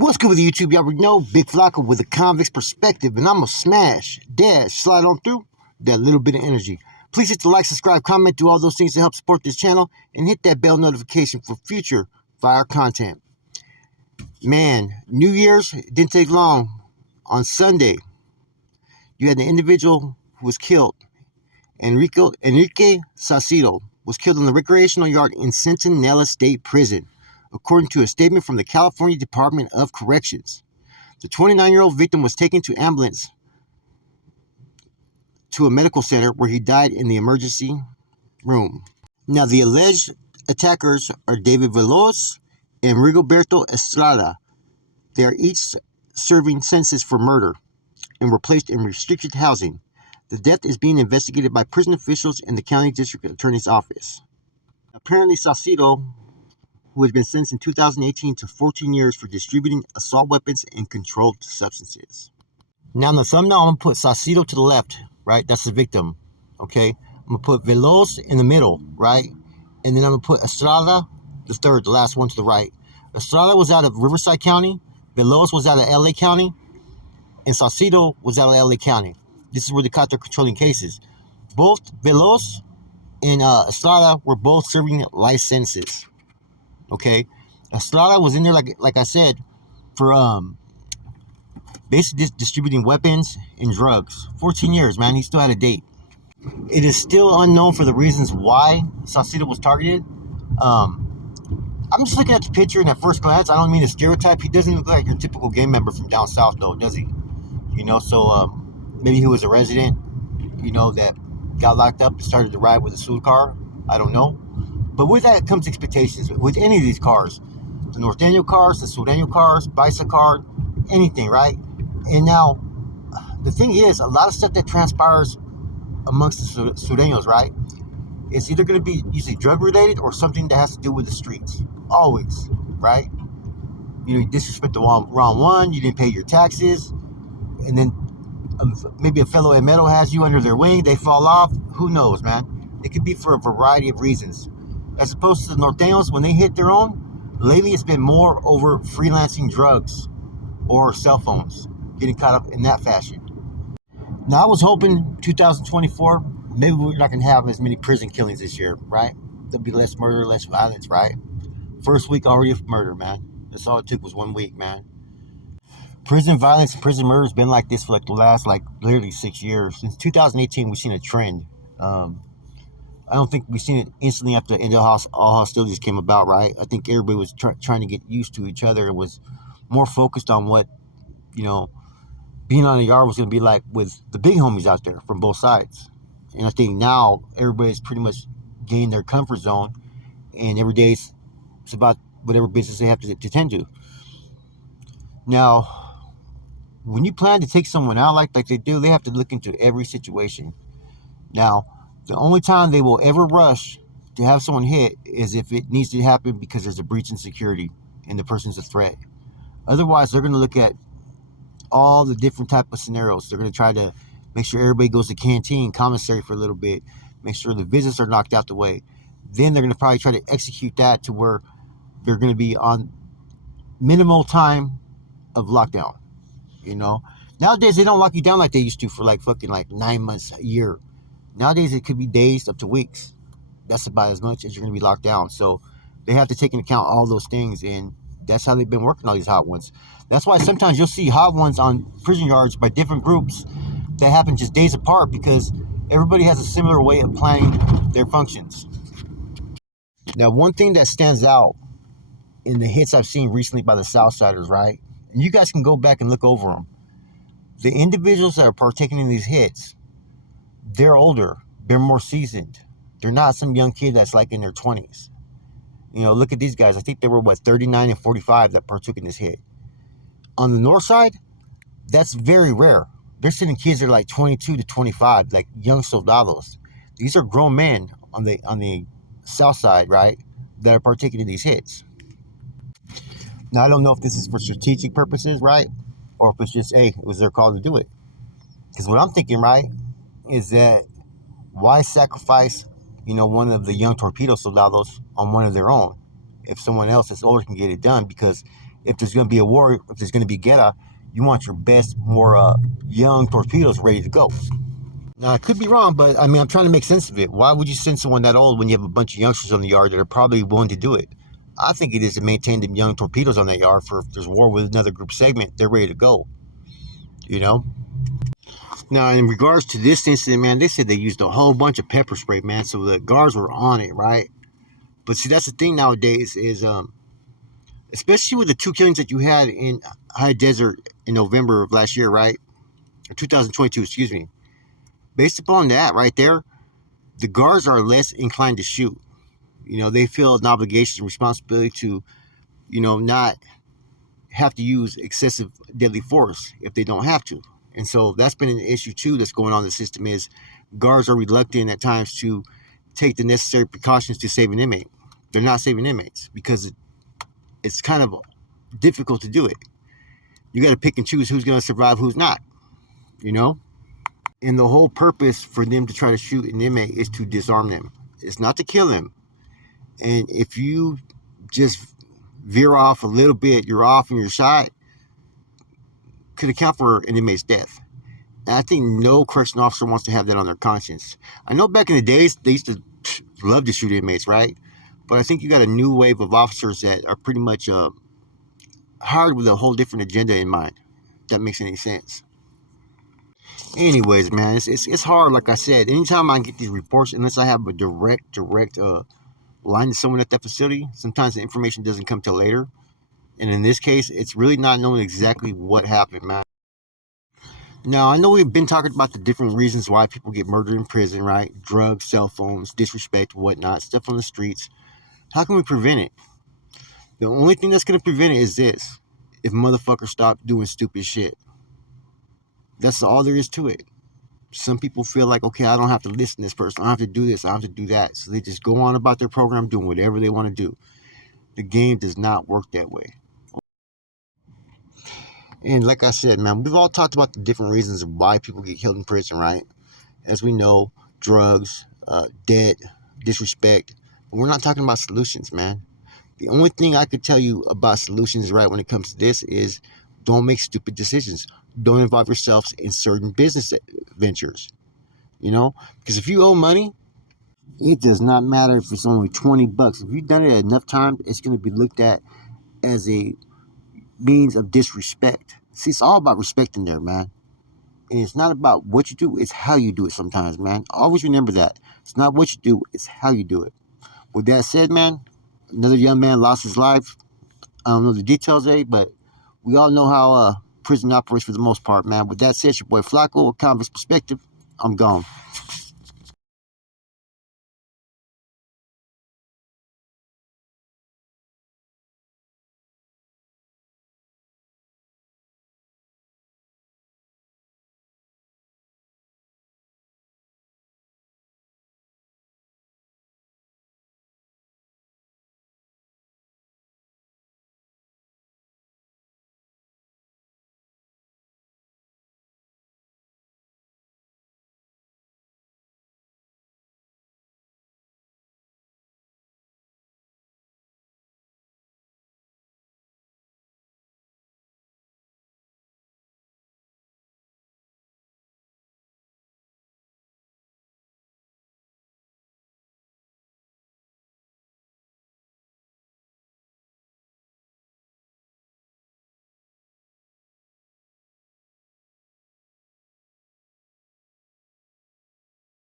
What's good with YouTube? Y'all already know Big Flocka with a convict's perspective, and I'm going to smash, dash, slide on through that little bit of energy. Please hit the like, subscribe, comment, do all those things to help support this channel, and hit that bell notification for future fire content. Man, New Year's didn't take long. On Sunday, you had an individual who was killed. Enrique Saucedo was killed in the recreational yard in Centinella State Prison, according to a statement from the California Department of Corrections. The 29-year-old victim was taken to ambulance to a medical center where he died in the emergency room. Now, the alleged attackers are David Veloz and Rigoberto Estrada. They are each serving sentences for murder and were placed in restricted housing. The death is being investigated by prison officials in the county district attorney's office. Apparently, Saucedo, who has been sentenced in 2018 to 14 years for distributing assault weapons and controlled substances. Now, in the thumbnail, I'm going to put Saucedo to the left, right? That's the victim, okay? I'm going to put Veloz in the middle, right? And then I'm going to put Estrada, the third, the last one to the right. Estrada was out of Riverside County. Veloz was out of LA County. And Saucedo was out of LA County. This is where they caught their controlling cases. Both Veloz and Estrada were both serving life sentences. Okay, Estrada was in there, like I said, for basically distributing weapons and drugs. 14 years, man. He still had a date. It is still unknown for the reasons why Saucedo was targeted. I'm just looking at the picture, and at first glance, I don't mean to stereotype. He doesn't look like your typical gang member from down south, though, does he? You know, so maybe he was a resident, you know, that got locked up and started to ride with a SUV car. I don't know. But with that comes expectations. With any of these cars, the Norteño cars, the Sureño cars, Bicep car, anything, right? And now, the thing is, a lot of stuff that transpires amongst the Sureños, right, it's either going to be usually drug-related or something that has to do with the streets. Always, right? You disrespect the wrong one, you didn't pay your taxes, and then maybe a fellow Emero has you under their wing, they fall off. Who knows, man? It could be for a variety of reasons. As opposed to the Norteños, when they hit their own, lately it's been more over freelancing drugs or cell phones, getting caught up in that fashion. Now, I was hoping 2024, maybe we're not going to have as many prison killings this year, right? There'll be less murder, less violence, right? First week already of murder, man. That's all it took was 1 week, man. Prison violence and prison murder has been like this for like the last, literally 6 years. Since 2018, we've seen a trend. I don't think we've seen it instantly after the end of all hostilities came about, right? I think everybody was trying to get used to each other and was more focused on what, you know, being on the yard was going to be like with the big homies out there from both sides. And I think now everybody's pretty much gained their comfort zone, and every day it's about whatever business they have to tend to. Now, when you plan to take someone out like they do, they have to look into every situation. Now, the only time they will ever rush to have someone hit is if it needs to happen because there's a breach in security and the person's a threat. Otherwise, they're going to look at all the different type of scenarios. They're going to try to make sure everybody goes to canteen, commissary for a little bit, make sure the visits are knocked out the way. Then they're going to probably try to execute that to where they're going to be on minimal time of lockdown. You know, nowadays they don't lock you down like they used to for fucking 9 months, a year. Nowadays, it could be days up to weeks. That's about as much as you're going to be locked down. So they have to take into account all those things, and that's how they've been working all these hot ones. That's why sometimes you'll see hot ones on prison yards by different groups that happen just days apart because everybody has a similar way of planning their functions. Now, one thing that stands out in the hits I've seen recently by the Southsiders, right? And you guys can go back and look over them. The individuals that are partaking in these hits, they're older, they're more seasoned. They're not some young kid that's in their 20s. You know, look at these guys. I think they were, 39 and 45 that partook in this hit. On the north side, that's very rare. They're sending kids that are 22 to 25, young soldados. These are grown men on the south side, right, that are partaking in these hits. Now, I don't know if this is for strategic purposes, right, or if it's just, hey, it was their call to do it. Because what I'm thinking, right, is that why sacrifice, one of the young torpedo soldados on one of their own if someone else that's older can get it done? Because if there's going to be a war, if there's going to be guerra, you want your best, more young torpedoes ready to go. Now, I could be wrong, but I mean, I'm trying to make sense of it. Why would you send someone that old when you have a bunch of youngsters on the yard that are probably willing to do it? I think it is to maintain them young torpedoes on that yard for if there's war with another group segment, they're ready to go. You know? Now, in regards to this incident, man, they said they used a whole bunch of pepper spray, man, so the guards were on it, right? But see, that's the thing nowadays is, especially with the 2 killings that you had in High Desert in November of last year, right? Or 2022, excuse me. Based upon that right there, the guards are less inclined to shoot. You know, they feel an obligation and responsibility to, not have to use excessive deadly force if they don't have to. And so that's been an issue too that's going on in the system is guards are reluctant at times to take the necessary precautions to save an inmate. They're not saving inmates because it's kind of difficult to do it. You got to pick and choose who's going to survive, who's not, And the whole purpose for them to try to shoot an inmate is to disarm them. It's not to kill them. And if you just veer off a little bit, you're off and you're shot, could account for an inmate's death. And I think no correctional officer wants to have that on their conscience. I know back in the days, they used to love to shoot inmates, right? But I think you got a new wave of officers that are pretty much hired with a whole different agenda in mind. If that makes any sense. Anyways, man, it's hard. Like I said, anytime I get these reports, unless I have a direct line to someone at that facility, sometimes the information doesn't come till later. And in this case, it's really not knowing exactly what happened, man. Now, I know we've been talking about the different reasons why people get murdered in prison, right? Drugs, cell phones, disrespect, whatnot, stuff on the streets. How can we prevent it? The only thing that's going to prevent it is this. If motherfuckers stop doing stupid shit. That's all there is to it. Some people feel like, okay, I don't have to listen to this person. I don't have to do this. I don't have to do that. So they just go on about their program doing whatever they want to do. The game does not work that way. And like I said, man, we've all talked about the different reasons why people get killed in prison, right? As we know, drugs, debt, disrespect. But we're not talking about solutions, man. The only thing I could tell you about solutions, right, when it comes to this is don't make stupid decisions. Don't involve yourselves in certain business ventures, Because if you owe money, it does not matter if it's only $20. If you've done it enough times, it's going to be looked at as a means of disrespect. See, it's all about respect in there, man. And it's not about what you do, it's how you do it sometimes, man. Always remember that. It's not what you do, it's how you do it. With that said, man, another young man lost his life. I don't know the details, but we all know how prison operates for the most part, man. With that said, your boy Flacco, a Convict's Perspective. I'm gone.